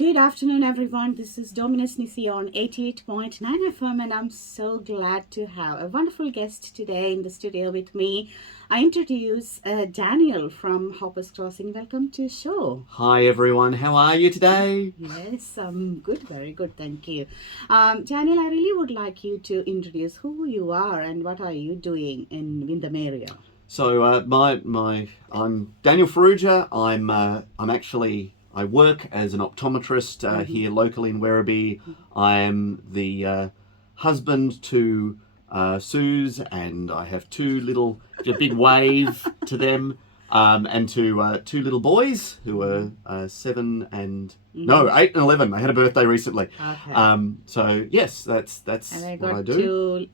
Good afternoon, everyone. This is Dominus Nisi on 88.9 FM, and I'm so glad to have a wonderful guest today in the studio with me. I introduce Daniel from Hoppers Crossing. Welcome to the show. Hi, everyone. How are you today? Yes, I'm good. Very good. Thank you. Daniel, I really would like you to introduce who you are and what are you doing in Windham area. So, I'm Daniel Farrugia. I work as an optometrist here locally in Werribee. I am the husband to Suze, and I have a big wave to them, and to two little boys who are 8 and 11. They had a birthday recently. Okay. So yes, that's And I what I got do.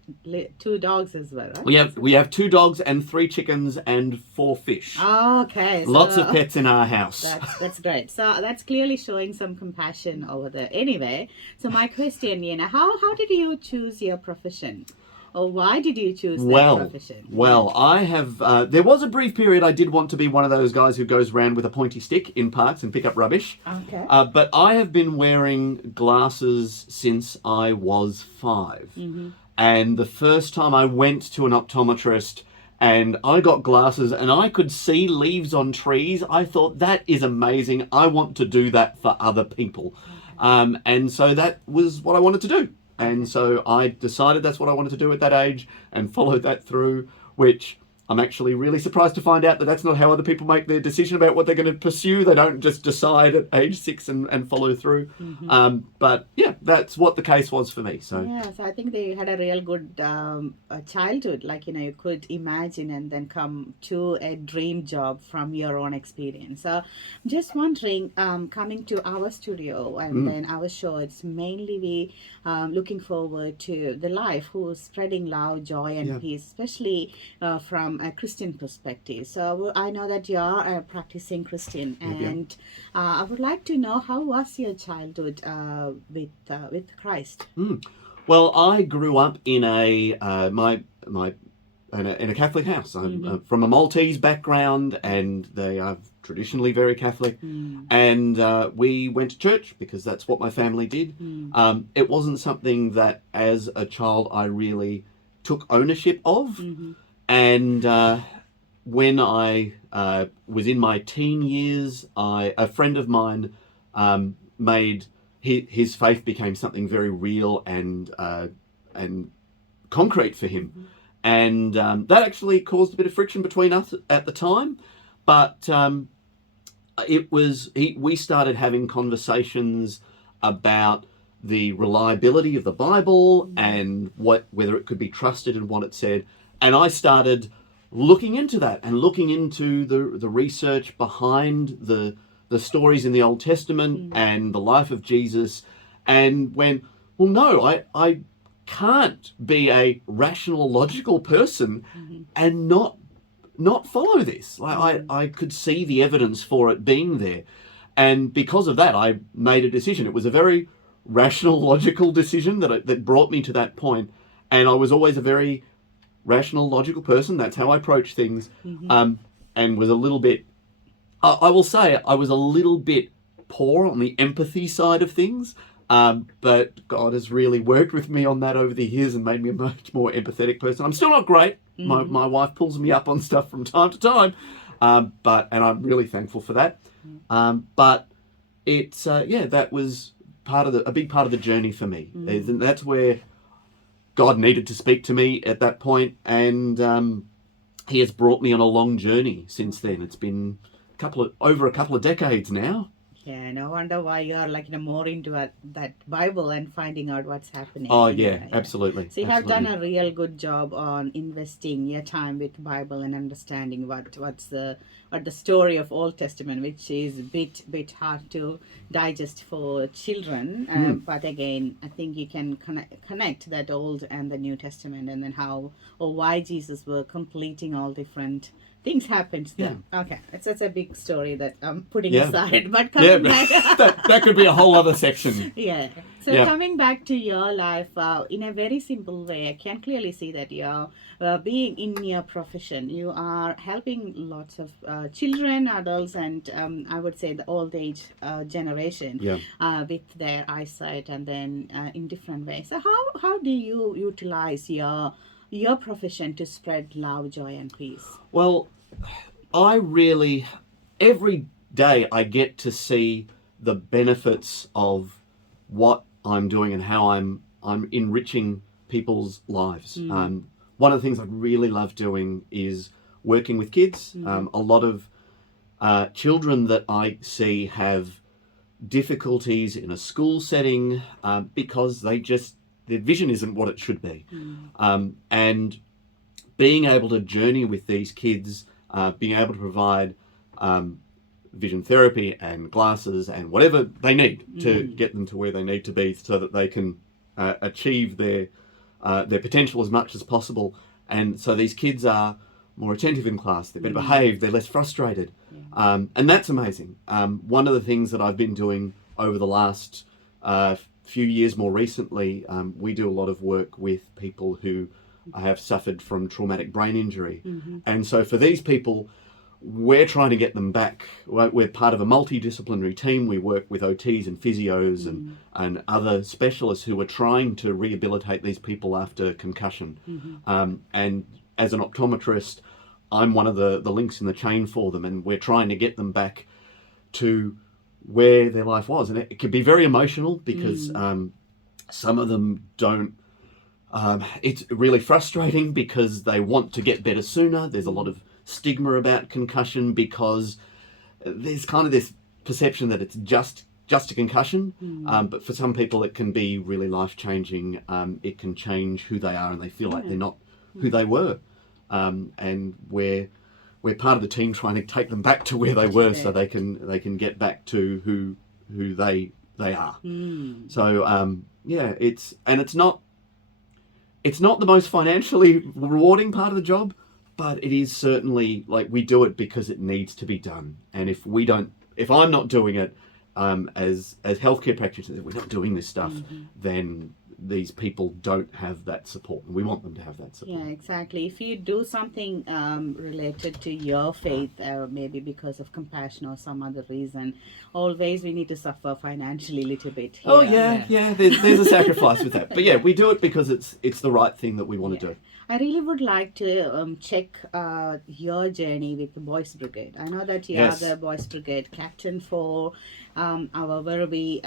two dogs as well, right? We have 2 dogs and 3 chickens and 4 fish. Okay. Lots of pets in our house. That's great. So that's clearly showing some compassion over there. Anyway, so my question, how did you choose your profession? Or why did you choose that profession? Well, I have. There was a brief period I did want to be one of those guys who goes around with a pointy stick in parks and pick up rubbish. Okay. But I have been wearing glasses since I was 5. Mm-hmm. And the first time I went to an optometrist and I got glasses and I could see leaves on trees, I thought, that is amazing. I want to do that for other people. Okay. And so that was what I wanted to do. And so I decided that's what I wanted to do at that age and followed that through, which I'm actually really surprised to find out that that's not how other people make their decision about what they're going to pursue. They don't just decide at age 6 and follow through. Mm-hmm. But yeah, that's what the case was for me. So I think they had a real good childhood. Like, you could imagine and then come to a dream job from your own experience. So I'm just wondering, coming to our studio and then our show, it's mainly we looking forward to the life who's spreading love, joy and peace, especially from a Christian perspective. So I know that you are a practicing Christian, and I would like to know, how was your childhood with Christ? Well, I grew up in a in a Catholic house. I'm from a Maltese background, and they are traditionally very Catholic. And we went to church because that's what my family did. It wasn't something that, as a child, I really took ownership of. And when I was in my teen years, a friend of mine made his faith became something very real and concrete for him, and that actually caused a bit of friction between us at the time. But we started having conversations about the reliability of the Bible and whether it could be trusted and what it said. And I started looking into that and looking into the research behind the stories in the Old Testament and the life of Jesus, and went, well, no, I can't be a rational, logical person and not follow this. I could see the evidence for it being there. And because of that, I made a decision. It was a very rational, logical decision that brought me to that point. And I was always a very rational, logical person. That's how I approach things. And was a little bit, I will say, I was a little bit poor on the empathy side of things. But God has really worked with me on that over the years and made me a much more empathetic person. I'm still not great. My wife pulls me up on stuff from time to time. And I'm really thankful for that. But it's, that was a big part of the journey for me. And that's where God needed to speak to me at that point, and he has brought me on a long journey since then. It's been over a couple of decades now. Yeah, no wonder why you are more into that Bible and finding out what's happening. Oh yeah, absolutely. So you have done a real good job on investing your time with Bible and understanding what's the story of Old Testament, which is a bit hard to digest for children. But again, I think you can connect that Old and the New Testament, and then why Jesus were completing all different things happened then. Yeah. Okay, that's a big story that I'm putting aside. But that could be a whole other section. Yeah. So Yeah. coming back to your life, in a very simple way, I can clearly see that you're being in your profession. You are helping lots of children, adults, and I would say the old age generation Yeah. with their eyesight, and then in different ways. So how do you utilize your profession to spread love, joy, and peace? Well, I really, every day I get to see the benefits of what I'm doing and how I'm enriching people's lives. One of the things I really love doing is working with kids. A lot of children that I see have difficulties in a school setting because their vision isn't what it should be. And being able to journey with these kids, being able to provide vision therapy and glasses and whatever they need to get them to where they need to be so that they can achieve their potential as much as possible. And so these kids are more attentive in class, they're better behaved, they're less frustrated. And that's amazing. One of the things that I've been doing over the last few years more recently, we do a lot of work with people who have suffered from traumatic brain injury. And so for these people, we're trying to get them back. We're part of a multidisciplinary team. We work with OTs and physios and other specialists who are trying to rehabilitate these people after concussion. And as an optometrist, I'm one of the links in the chain for them, and we're trying to get them back to where their life was. And it can be very emotional because some of them don't. It's really frustrating because they want to get better sooner. There's a lot of stigma about concussion because there's kind of this perception that it's just a concussion. But for some people, it can be really life-changing. It can change who they are, and they feel like they're not who they were. And we're part of the team trying to take them back to where they were, so they can get back to who they are. So it's not the most financially rewarding part of the job, but it is certainly, like, we do it because it needs to be done. And if I'm not doing it as healthcare practitioners, if we're not doing this stuff, then these people don't have that support, and we want them to have that support. Yeah, exactly. If you do something related to your faith, maybe because of compassion or some other reason, always we need to suffer financially a little bit here. Oh yeah. There's a sacrifice with that, but yeah, we do it because it's the right thing that we want to do. I really would like to check your journey with the Boys Brigade. I know that you are the Boys Brigade captain for our Werribee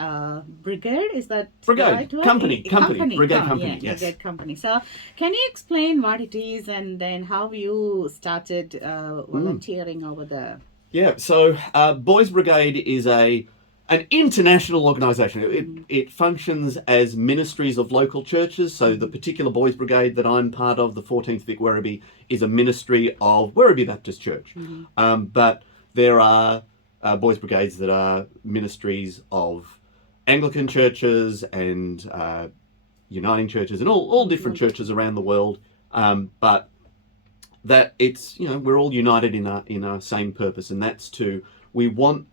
Brigade. Is that Brigade? the right word? Company. Brigade Company, Yeah, yes. Brigade Company. So can you explain what it is and then how you started volunteering over there? Yeah, so Boys Brigade is an international organisation. It functions as ministries of local churches. So the particular Boys Brigade that I'm part of, the 14th Vic Werribbee, is a ministry of Werribee Baptist Church. But there are Boys Brigades that are ministries of Anglican churches and uniting churches and all different churches around the world. But that it's, we're all united in our same purpose, and that's we want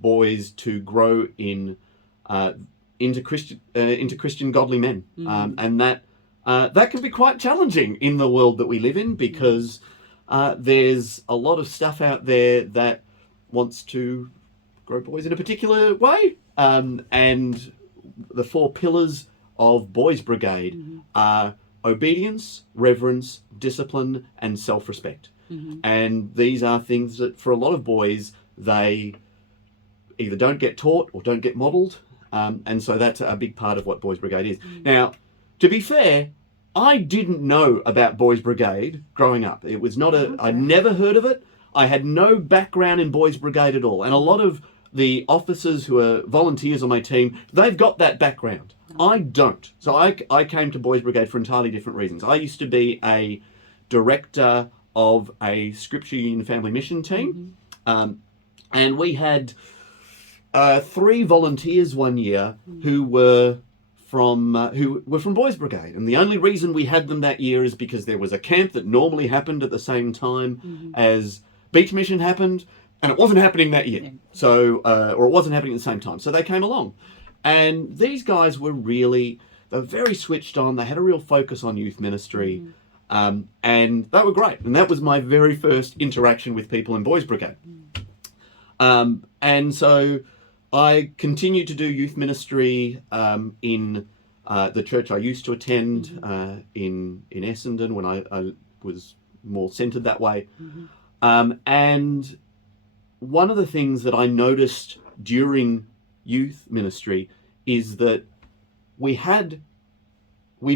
boys to grow into Christian godly men, and that can be quite challenging in the world that we live in, because there's a lot of stuff out there that wants to grow boys in a particular way, and the 4 pillars of Boys Brigade are obedience, reverence, discipline, and self-respect. And these are things that for a lot of boys, they either don't get taught or don't get modelled. And so that's a big part of what Boys Brigade is. Now, to be fair, I didn't know about Boys Brigade growing up. It was not I never heard of it. I had no background in Boys Brigade at all. And a lot of the officers who are volunteers on my team, they've got that background. I don't. So I came to Boys Brigade for entirely different reasons. I used to be a director of a Scripture Union Family Mission team. And we had 3 volunteers one year who were from Boys Brigade, and the only reason we had them that year is because there was a camp that normally happened at the same time as Beach Mission happened, and it wasn't happening that year. So, or it wasn't happening at the same time. So they came along, And these guys were really, they were very switched on. They had a real focus on youth ministry. And they were great. And that was my very first interaction with people in Boys Brigade. And so I continued to do youth ministry in the church I used to attend in Essendon when I was more centred that way. And one of the things that I noticed during youth ministry is that we'd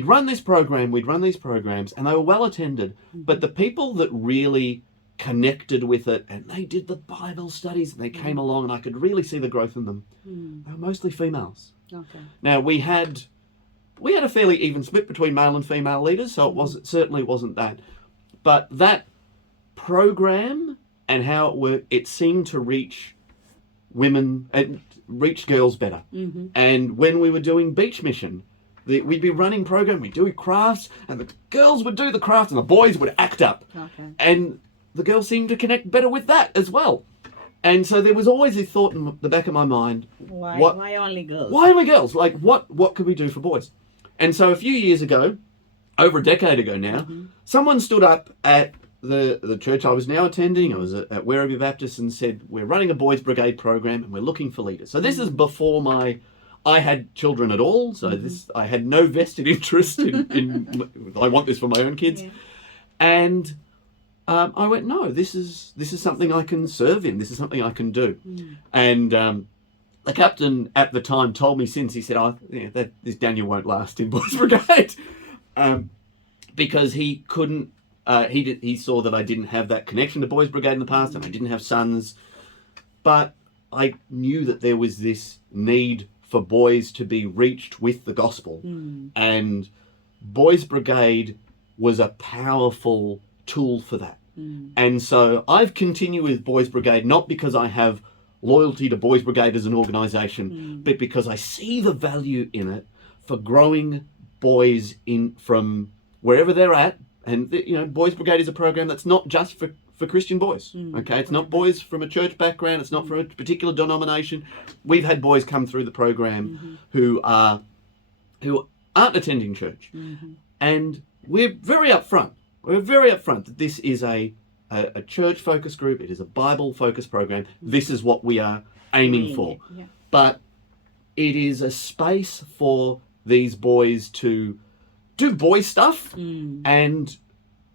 run this program, we'd run these programs, and they were well attended, but the people that really connected with it, and they did the Bible studies, and they came along, and I could really see the growth in them. They were mostly females. Okay. Now, we had a fairly even split between male and female leaders, so it certainly wasn't that. But that program and how it worked, it seemed to reach women and reach girls better. And when we were doing beach mission, we'd be running program, we'd do crafts, and the girls would do the crafts and the boys would act up. Okay. And the girls seemed to connect better with that as well. And so there was always this thought in the back of my mind, why only girls? Why only girls? Like, what could we do for boys? And so a few years ago, over a decade ago now, someone stood up at the church I was now attending. I was at Werribee Baptist, and said, we're running a Boys Brigade program and we're looking for leaders. So this is before I had children at all. So I had no vested interest in I want this for my own kids. Yeah. And I went, no, this is something I can serve in. This is something I can do. And the captain at the time told me since, he said, this Daniel won't last in Boys Brigade. Because he couldn't, he saw that I didn't have that connection to Boys Brigade in the past, and I didn't have sons. But I knew that there was this need for boys to be reached with the gospel. And Boys Brigade was a powerful tool for that. And so I've continued with Boys Brigade, not because I have loyalty to Boys Brigade as an organisation, but because I see the value in it for growing boys in from wherever they're at. And Boys Brigade is a program that's not just for Christian boys. Okay, it's not boys from a church background. It's not from a particular denomination. We've had boys come through the program who aren't attending church, and we're very upfront. We're very upfront that this is a church-focused group. It is a Bible-focused program. This is what we are aiming for. Yeah. But it is a space for these boys to do boy stuff and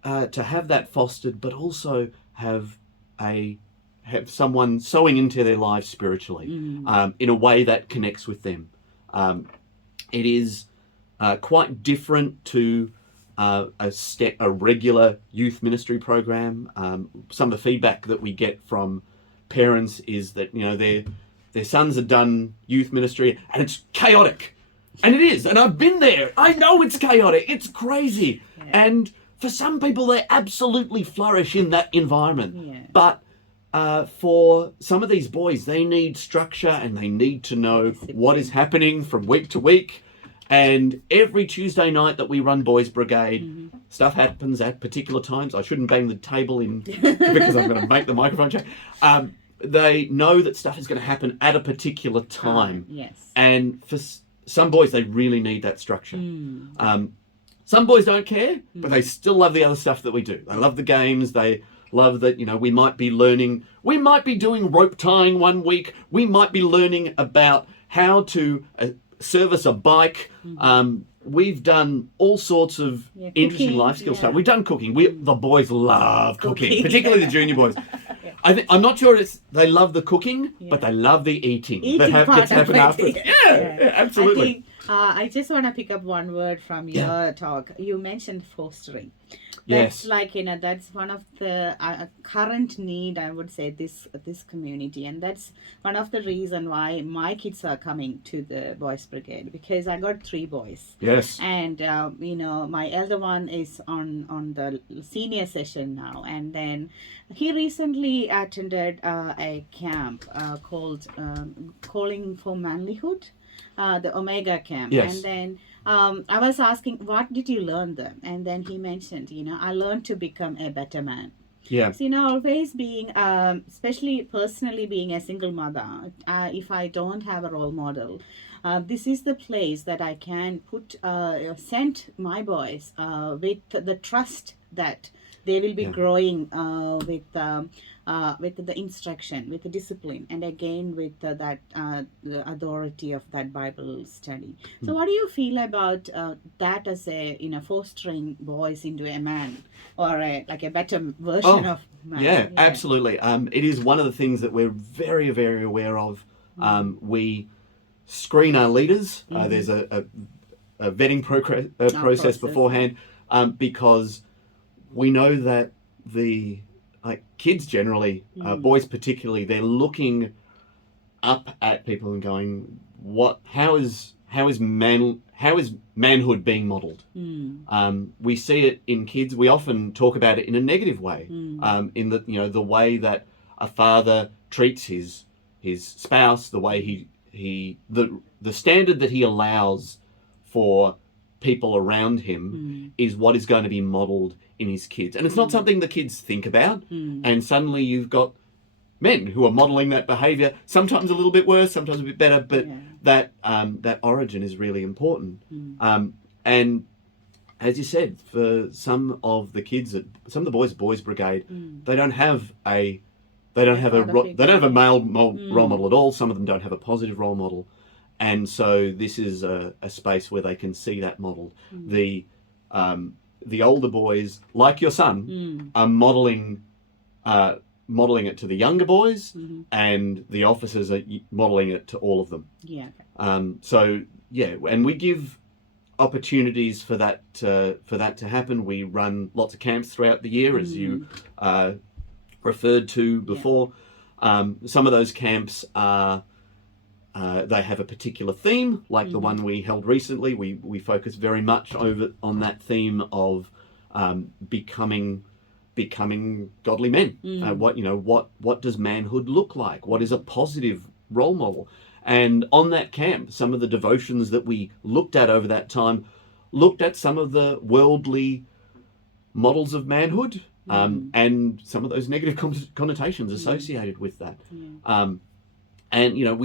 to have that fostered, but also have someone sowing into their lives spiritually in a way that connects with them. It is quite different to a regular youth ministry program. Some of the feedback that we get from parents is that their sons have done youth ministry and it's chaotic. And it is, and I've been there. I know it's chaotic. It's crazy. Yeah. And for some people, they absolutely flourish in that environment. Yeah. But for some of these boys, they need structure and they need to know what is happening from week to week. And every Tuesday night that we run Boys Brigade, stuff happens at particular times. I shouldn't bang the table in because I'm going to make the microphone check. They know that stuff is going to happen at a particular time. Yes. And for some boys, they really need that structure. Some boys don't care, but they still love the other stuff that we do. They love the games. They love that, we might be doing rope tying one week. We might be learning about how to service a bike. We've done all sorts of interesting life skill stuff. We've done cooking. The boys love cooking, particularly the junior boys. I'm not sure they love the cooking, but they love the eating that gets happen after. Yeah, absolutely. I just want to pick up one word from your talk. You mentioned fostering. That's that's one of the current need, I would say, this community, and that's one of the reason why my kids are coming to the Boys Brigade, because I got 3 boys. Yes. And my elder one is on the senior session now, and then he recently attended a camp called Calling for Manlyhood, the Omega camp. Yes. And then I was asking, what did you learn then? And then he mentioned, I learned to become a better man. Yeah. So, always being, especially personally being a single mother, if I don't have a role model, this is the place that I can send my boys with the trust that they will be Yeah. growing with the instruction, with the discipline, and again with the authority of that Bible study. So, what do you feel about that as a fostering boys into a man, or like a better version of man? Yeah, absolutely. It is one of the things that we're very, very aware of. We screen our leaders. There's a vetting process beforehand, because we know that the kids generally, boys particularly, they're looking up at people and going, how is manhood being modelled? We see it in kids. We often talk about it in a negative way, in the way that a father treats his spouse, the way the standard that he allows for people around him is what is going to be modelled in his kids. And it's not something the kids think about. And suddenly you've got men who are modelling that behaviour, sometimes a little bit worse, sometimes a bit better, but that origin is really important. And as you said, for some of the kids some of the boys Brigade, they don't have a male role model at all. Some of them don't have a positive role model, and so this is a space where they can see that modelled. The older boys, like your son, are modelling it to the younger boys, and the officers are modelling it to all of them. Yeah. So yeah, and we give opportunities for that to happen. We run lots of camps throughout the year, as you referred to before. Some of those camps are they have a particular theme, like the one we held recently. We focus very much on that theme of becoming godly men. What does manhood look like? What is a positive role model? And on that camp, some of the devotions that we looked at over that time looked at some of the worldly models of manhood, and some of those negative connotations associated with that. And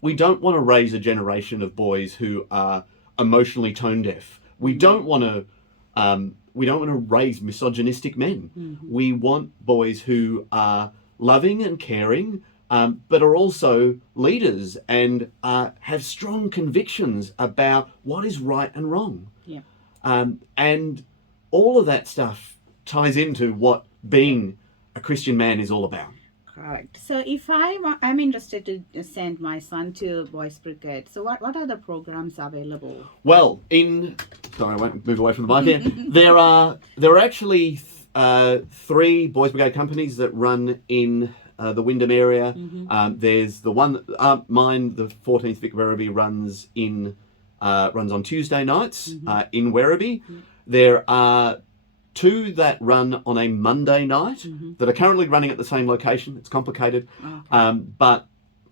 we don't want to raise a generation of boys who are emotionally tone deaf. We don't want to raise misogynistic men. We want boys who are loving and caring, but are also leaders and have strong convictions about what is right and wrong. And all of that stuff ties into what being a Christian man is all about. Correct. So if I'm interested to send my son to Boys Brigade, so what are the programs available? Well, sorry, I won't move away from the mic here. There are actually 3 Boys Brigade companies that run in the Wyndham area. There's the one mine, the 14th Vic Werribbee, runs on Tuesday nights in Werribee. There are 2 that run on a Monday night that are currently running at the same location. It's complicated, but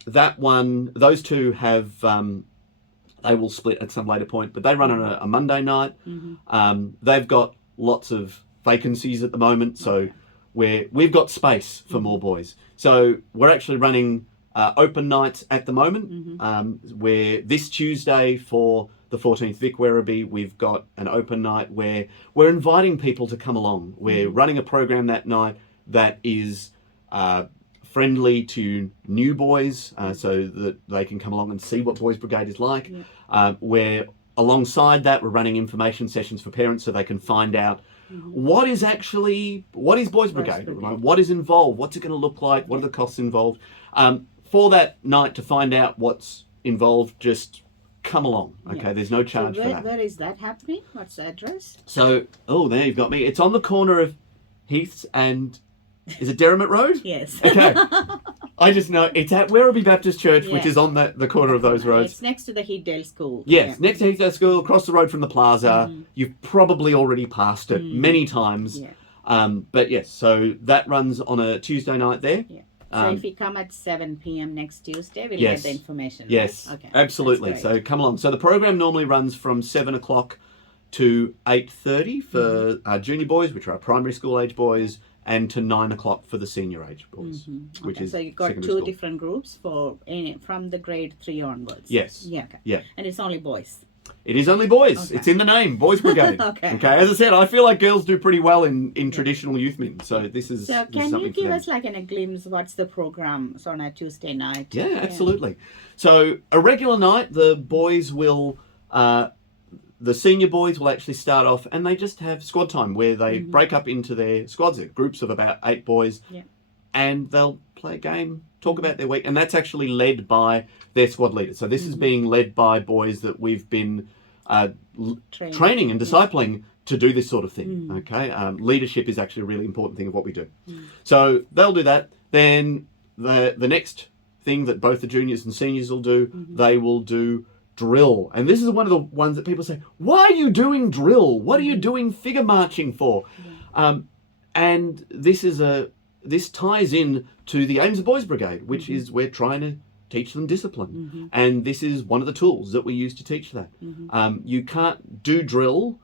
those 2 have they will split at some later point, but they run on a Monday night. They've got lots of vacancies at the moment, so we've got space for more boys. So we're actually running open nights at the moment. Where this Tuesday for the 14th Vic Werribee, we've got an open night where we're inviting people to come along. We're running a program that night that is friendly to new boys, so that they can come along and see what Boys Brigade is like. Where alongside that, we're running information sessions for parents so they can find out what is Boys Brigade? What is involved? What's it going to look like? What are the costs involved? For that night to find out what's involved, just come along. Okay, there's no charge for that. Where is that happening? What's the address? So, there you've got me. It's on the corner of Heaths and, is it Derrimut Road? Yes. Okay. I just know it's at Werribee Baptist Church, which is on the corner of those roads. It's next to the Heathdale School. Yes, next to Heathdale School, across the road from the plaza. You've probably already passed it many times. But yes, so that runs on a Tuesday night there. So if you come at 7 p.m. next Tuesday, we'll get the information. Yes, okay. Absolutely. So come along. So the program normally runs from 7 o'clock to 8:30 for our junior boys, which are our primary school age boys, and to 9 o'clock for the senior age boys, which is so you've got secondary two school. different groups from the grade 3 onwards. Yes. Yeah. Okay. Yeah. And it's only boys. It is only boys. Okay. It's in the name, Boys Brigade. Okay. As I said, I feel like girls do pretty well in traditional youth min. So this is So this is can you something for give them. us like a glimpse what's the program on a Tuesday night? Yeah, absolutely. So a regular night, the boys will, the senior boys will actually start off and they just have squad time where they break up into their squads, groups of about 8 boys, and they'll play a game, talk about their week, and that's actually led by their squad leader. So this is being led by boys that we've been training and discipling to do this sort of thing. Okay, leadership is actually a really important thing of what we do. So they'll do that. Then the next thing that both the juniors and seniors will do, they will do drill. And this is one of the ones that people say, why are you doing drill? What are you doing figure marching for? And this ties in to the Aims of Boys Brigade, which is we're trying to teach them discipline. And this is one of the tools that we use to teach that. You can't do drill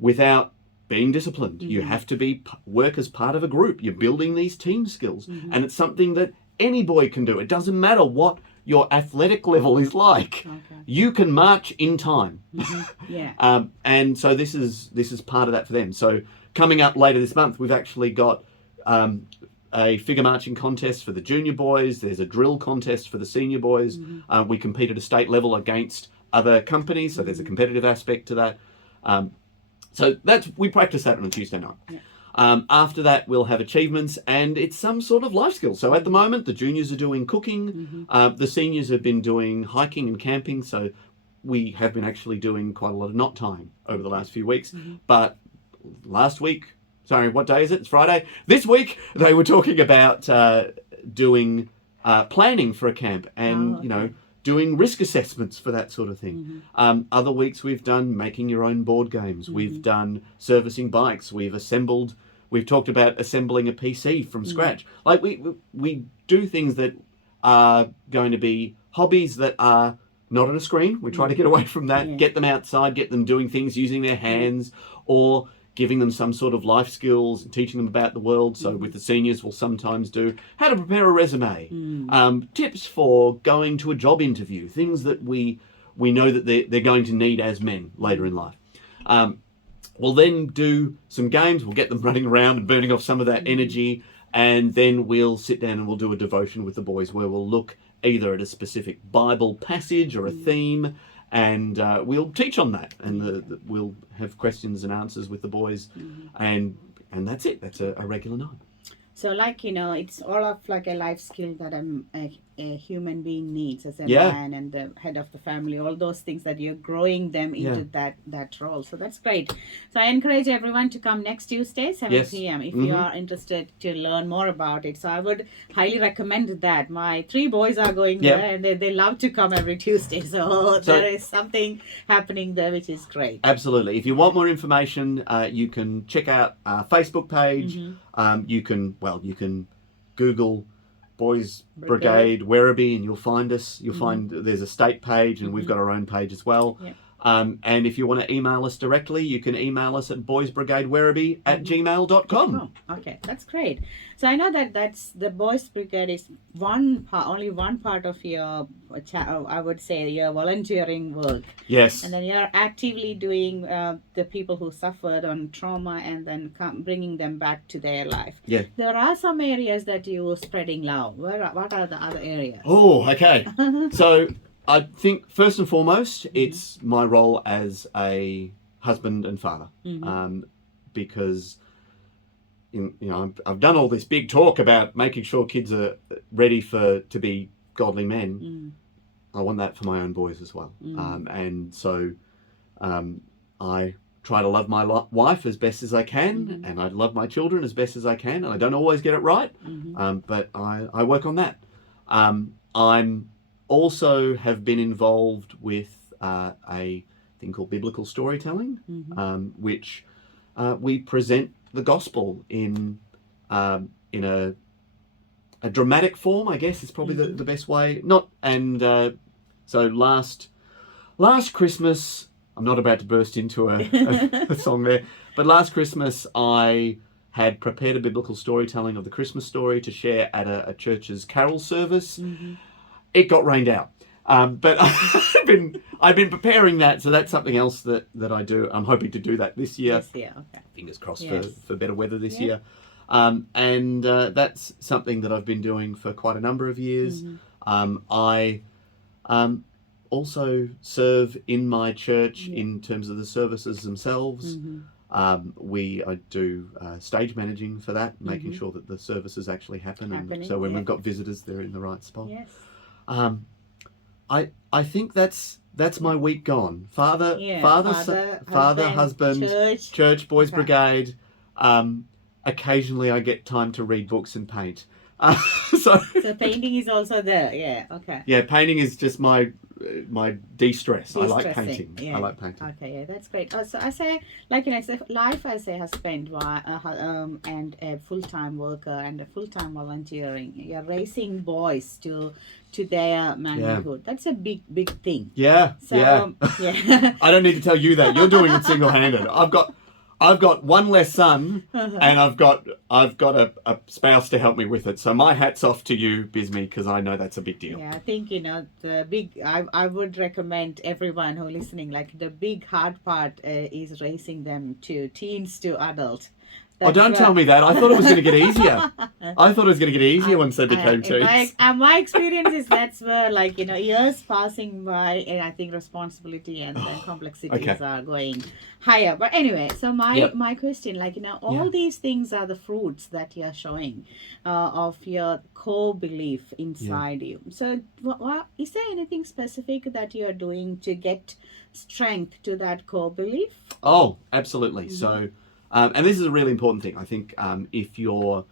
without being disciplined. You have to work as part of a group. You're building these team skills. And it's something that any boy can do. It doesn't matter what your athletic level is like. You can march in time. And so this is part of that for them. So coming up later this month, we've actually got a figure marching contest for the junior boys. There's a drill contest for the senior boys. We compete at a state level against other companies, so there's a competitive aspect to that. So we practice that on a Tuesday night. After that, we'll have achievements, and it's some sort of life skill. So at the moment, the juniors are doing cooking. The seniors have been doing hiking and camping. So we have been actually doing quite a lot of knot tying over the last few weeks. But last week, sorry, what day is it? It's Friday. This week, they were talking about doing planning for a camp and, doing risk assessments for that sort of thing. Other weeks, we've done making your own board games. We've done servicing bikes. We've talked about assembling a PC from scratch. Like we do things that are going to be hobbies that are not on a screen. We try to get away from that, get them outside, get them doing things using their hands, or giving them some sort of life skills and teaching them about the world. So with the seniors, we'll sometimes do how to prepare a resume, tips for going to a job interview, things that we know that they're going to need as men later in life. We'll then do some games. We'll get them running around and burning off some of that energy. And then we'll sit down and we'll do a devotion with the boys where we'll look either at a specific Bible passage or a theme, and we'll teach on that, and we'll have questions and answers with the boys, and that's it. That's a regular night. So it's all of like a life skill that a human being needs as a man and the head of the family, all those things that you're growing them into that role. So that's great. So I encourage everyone to come next Tuesday, 7 p.m. if you are interested to learn more about it. So I would highly recommend that. My 3 boys are going there, and they love to come every Tuesday. So there is something happening there, which is great. Absolutely. If you want more information, you can check out our Facebook page. You can Google Boys Brigade Werribee and you'll find us. You'll find there's a state page, and we've got our own page as well. And if you want to email us directly, you can email us at boysbrigadewerribee@gmail.com. Okay, that's great. So I know that's the Boys Brigade is only one part of your, I would say, your volunteering work. Yes. And then you're actively doing the people who suffered on trauma and then bringing them back to their life. Yeah. There are some areas that you're spreading love. What are the other areas? Oh, okay. So I think first and foremost, it's my role as a husband and father, because I've done all this big talk about making sure kids are ready to be godly men. I want that for my own boys as well, and so I try to love my wife as best as I can, and I love my children as best as I can, and I don't always get it right, but I work on that. I'm also have been involved with a thing called biblical storytelling, which we present the gospel in a dramatic form, I guess is probably the best way. So last Christmas, I'm not about to burst into a song there, but last Christmas I had prepared a biblical storytelling of the Christmas story to share at a church's carol service. It got rained out. But I've been preparing that, so that's something else that I do. I'm hoping to do that this year. Yes, yeah, okay. Fingers crossed Yes. for better weather this year. And that's something that I've been doing for quite a number of years. I also serve in my church in terms of the services themselves. I do stage managing for that, making sure that the services actually happen. And so when we've got visitors, they're in the right spot. Yes. I think that's my week gone. Father, husband, church, boys brigade. Occasionally I get time to read books and paint. So painting is also there. Yeah. Okay. Yeah, painting is just my de-stress. I like De-stressing, painting. yeah. I like painting. Okay, yeah, that's great. So I say, like, life as a husband and a full-time worker and a full-time volunteering, you're raising boys to their manhood. That's a big thing. Yeah, So, yeah. I don't need to tell you that. You're doing it single-handed. I've got one less son, and I've got a spouse to help me with it. So my hat's off to you, Bismi, because I know that's a big deal. Yeah, I think I would recommend everyone who listening, like the big hard part is raising them to teens to adult. Don't tell me that. I thought it was going to get easier. Once they became teens. My experience is that's where, like, years passing by, and I think responsibility and then complexities are going higher. But anyway, so my question, like, all these things are the fruits that you're showing of your core belief inside you. So is there anything specific that you're doing to get strength to that core belief? Oh, absolutely. So... and this is a really important thing. I think if you're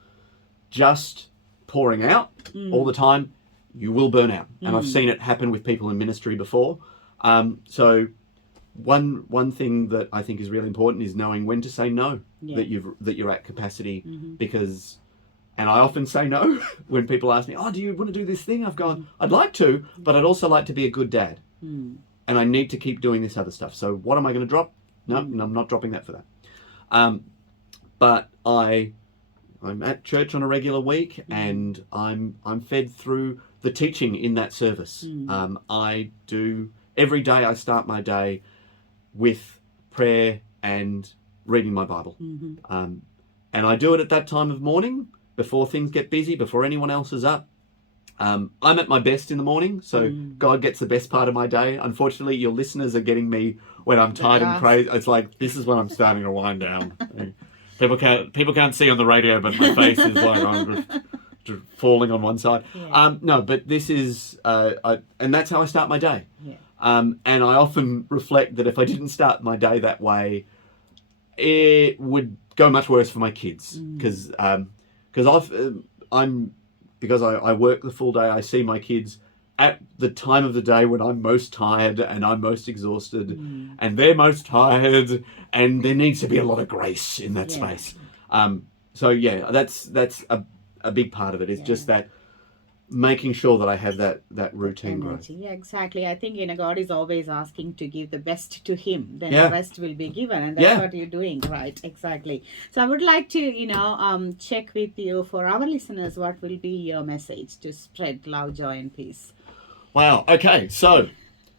just pouring out all the time, you will burn out. And I've seen it happen with people in ministry before. So one thing that I think is really important is knowing when to say no, that you're at capacity, because, and I often say no when people ask me, do you want to do this thing? I've gone, I'd like to, but I'd also like to be a good dad. And I need to keep doing this other stuff. So what am I going to drop? No, I'm not dropping that for that. But I'm at church on a regular week, and I'm fed through the teaching in that service. I do every day. I start my day with prayer and reading my Bible, and I do it at that time of morning before things get busy, before anyone else is up. I'm at my best in the morning, so God gets the best part of my day. Unfortunately, your listeners are getting me when I'm tired and crazy. It's like, this is when I'm starting to wind down. People can't see on the radio, but my face is like I'm just falling on one side. No, but this is, and that's how I start my day. And I often reflect that if I didn't start my day that way, it would go much worse for my kids, because I work the full day. I see my kids at the time of the day when I'm most tired and I'm most exhausted, and they're most tired, and there needs to be a lot of grace in that space. So that's a big part of it. Is just that making sure that I have that routine growth. Yeah, exactly. I think God is always asking to give the best to Him. Then the rest will be given, and that's what you're doing, right? Exactly. So I would like to check with you, for our listeners, what will be your message to spread love, joy, and peace. Wow. Okay. So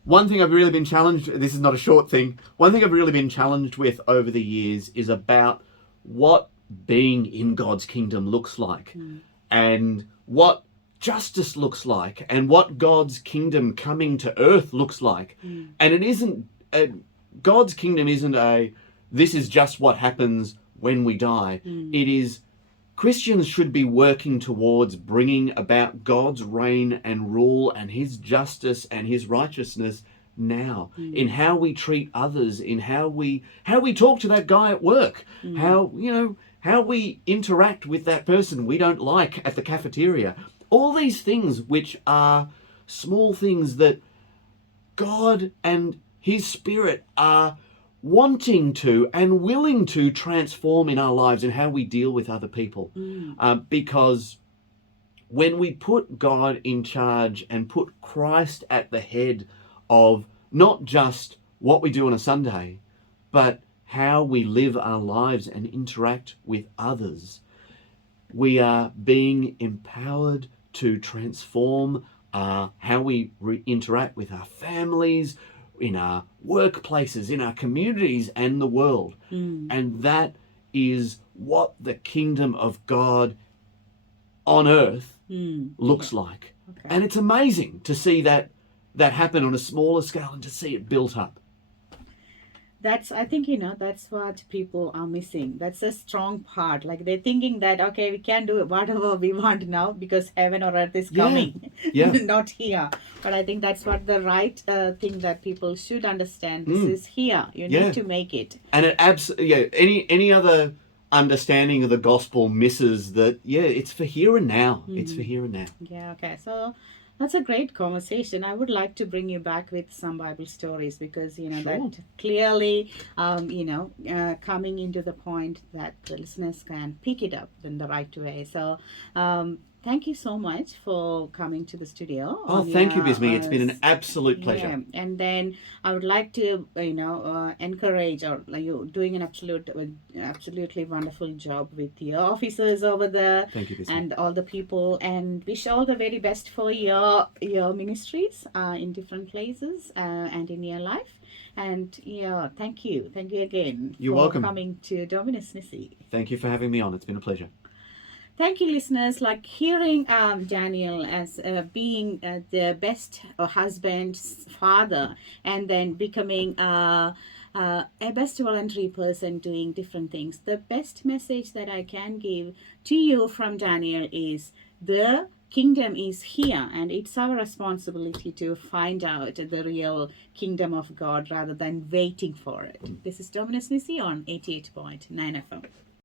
one thing I've really been challenged. This is not a short thing. One thing I've really been challenged with over the years is about what being in God's kingdom looks like, and what justice looks like, and what God's kingdom coming to earth looks like. And it isn't, God's kingdom isn't this is just what happens when we die. It is, Christians should be working towards bringing about God's reign and rule and His justice and His righteousness now, in how we treat others, in how we talk to that guy at work, how we interact with that person we don't like at the cafeteria. All these things, which are small things that God and His Spirit are wanting to and willing to transform in our lives and how we deal with other people. Because when we put God in charge and put Christ at the head of not just what we do on a Sunday, but how we live our lives and interact with others, we are being empowered to transform how we interact with our families, in our workplaces, in our communities, and the world. And that is what the kingdom of God on earth looks like. Okay. And it's amazing to see that happen on a smaller scale and to see it built up. I think, that's what people are missing. That's a strong part. Like they're thinking that, okay, we can do whatever we want now because heaven or earth is coming, not here. But I think that's what the right thing that people should understand. This is here. You need to make it. And it any other understanding of the gospel misses that, it's for here and now. It's for here and now. Yeah, okay. So that's a great conversation. I would like to bring you back with some Bible stories because, that clearly, coming into the point that the listeners can pick it up in the right way. So, thank you so much for coming to the studio. Oh, thank you, Bismi. It's been an absolute pleasure. Yeah. And then I would like to, encourage you doing an absolutely wonderful job with your officers over there. Thank you, Bismi. And all the people, and wish all the very best for your ministries in different places and in your life. And thank you again. You're for welcome. Coming to Dominus Nisi. Thank you for having me on. It's been a pleasure. Thank you, listeners. Like hearing Daniel as being the best husband, father, and then becoming a best voluntary person doing different things. The best message that I can give to you from Daniel is the kingdom is here, and it's our responsibility to find out the real kingdom of God rather than waiting for it. This is Dominus Nisi on 88.9 FM.